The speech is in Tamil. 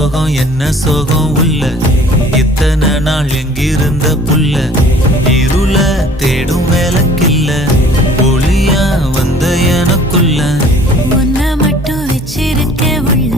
சோகம் என்ன சோகம் உள்ள இத்தனை நாள் எங்கிருந்த புல்ல இருள தேடும் வேலைக்கில்ல ஒளியா வந்த எனக்குள்ள உன்னை மட்டும் வச்சிருக்க உள்ள